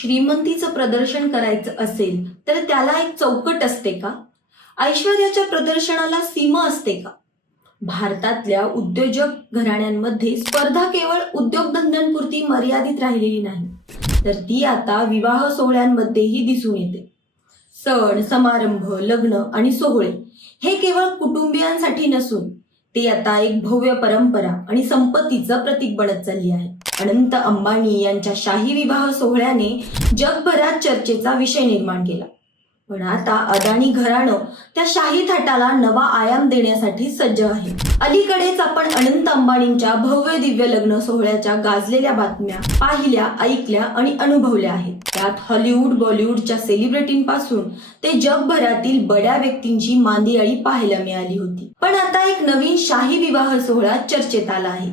श्रीमंतीचं प्रदर्शन करायचं असेल तर त्याला एक चौकट असते का? ऐश्वर्याच्या प्रदर्शनाला सीमा असते का? भारतातल्या उद्योजक घराण्यांमध्ये स्पर्धा केवळ उद्योगधंद्यांपुरती मर्यादित राहिलेली नाही. तर ती आता विवाह सोहळ्यांमध्येही दिसून येते. सण समारंभ लग्न आणि सोहळे हे केवळ कुटुंबियांसाठी नसून ते आता एक भव्य परंपरा आणि संपत्तीचं प्रतीक बनत चालली आहे. अनंत अंबानी यांच्या शाही विवाह सोहळ्याने जगभरात चर्चेचा विषय निर्माण केला. पण आता अदानी घराणं त्या शाही थाटाला नवा आयाम देण्यासाठी सज्ज आहे. अलीकडेच आपण अनंत अंबानींच्या भव्य दिव्य लग्न सोहळ्याच्या गाजलेल्या बातम्या पाहिल्या ऐकल्या आणि अनुभवल्या आहेत. त्यात हॉलिवूड बॉलिवूडच्या सेलिब्रिटींपासून ते जगभरातील बड्या व्यक्तींची मांदियाळी पाहायला मिळाली होती. पण आता एक नवीन शाही विवाह सोहळा चर्चेत आला आहे.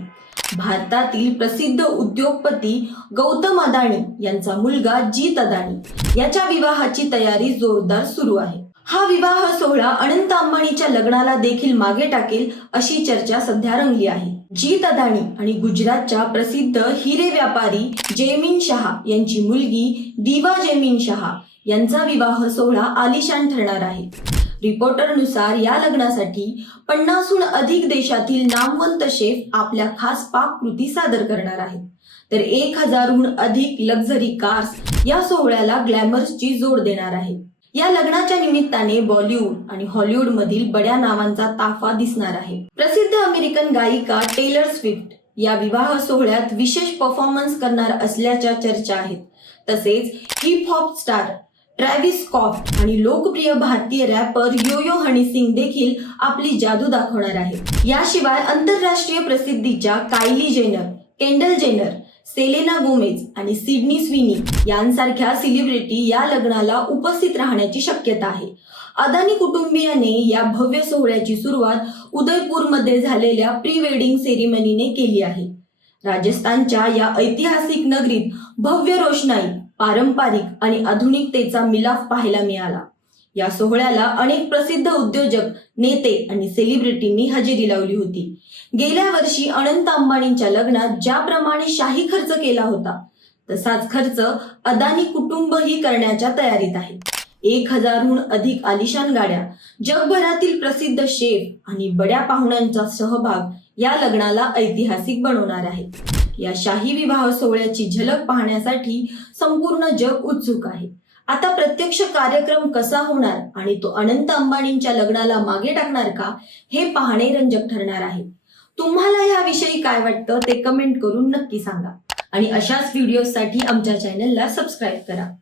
भारतातील प्रसिद्ध उद्योगपती गौतम अदाणी यांचा मुलगा जीत अदाणी याच्या विवाहाची तयारी जोरदार सुरू आहे. हा विवाह सोहळा अनंत अंबानीच्या लग्नाला देखील मागे टाकेल अशी चर्चा सध्या रंगली आहे. जीत अदाणी आणि गुजरातच्या प्रसिद्ध हिरे व्यापारी जेमिन शहा यांची मुलगी दिवा जेमिन शहा यांचा विवाह सोहळा आलिशान ठरणार आहे. रिपोर्टरनुसार या लग्नासाठी पन्नासहून अधिक देशातील नामवंत शेफ आपल्या खास पाककृती सादर करणार आहेत. तर एक हजारहून अधिक लक्झरी कार्स या सोहळ्याला ग्लॅमर्सची जोड देणार आहेत. या लग्नाच्या निमित्ताने बॉलिवूड आणि हॉलिवूड मधील बड्या नावांचा ताफा दिसणार आहे. प्रसिद्ध अमेरिकन गायिका टेलर स्विफ्ट या विवाह सोहळ्यात विशेष परफॉर्मन्स करणार असल्याच्या चर्चा आहेत. तसेच hip hop star Travis Scott आणि लोकप्रिय भारतीय rapper Yo Yo Honey Singh देखील आपली जादू दाखवणार आहे. याशिवाय आंतरराष्ट्रीय प्रसिद्धीच्या Kylie Jenner Kendall Jenner Selena Gomez आणि सिडनी स्विनी यांसारख्या सेलिब्रिटी या लग्नाला उपस्थित राहण्याची शक्यता आहे. अदानी कुटुंबियाने या भव्य सोहळ्याची सुरुवात उदयपूरमध्ये झालेल्या प्री वेडिंग सेरेमनीने केली आहे. राजस्थानच्या या ऐतिहासिक नगरीत भव्य रोषणाई पारंपरिक आणि आधुनिकतेचा मिलाफ पाहायला मिळाला. या सोहळ्याला अनेक प्रसिद्ध उद्योजक नेते आणि सेलिब्रिटींनी हजेरी लावली होती. गेल्या वर्षी अनंत अंबानींच्या लग्नात ज्याप्रमाणे शाही खर्च केला होता तसाच खर्च अदानी कुटुंबही करण्याच्या तयारीत आहे. एक हजारहून अधिक आलिशान गाड्या जगभरातील प्रसिद्ध शेफ आणि बड्या पाहुण्यांचा सहभाग या लग्नाला ऐतिहासिक बनवणार आहे या शाही विवाह सोहळ्याची झलक पाहण्यासाठी संपूर्ण जग उत्सुक आहे. आता प्रत्यक्ष कार्यक्रम कसा होणार आणि तो अनंत अंबानींच्या लग्नाला मागे टाकणार का हे पाहणे रंजक ठरणार आहे. तुम्हाला याविषयी काय वाटतं ते कमेंट करून नक्की सांगा. आणि अशाच व्हिडिओसाठी आमच्या चॅनलला सबस्क्राईब करा.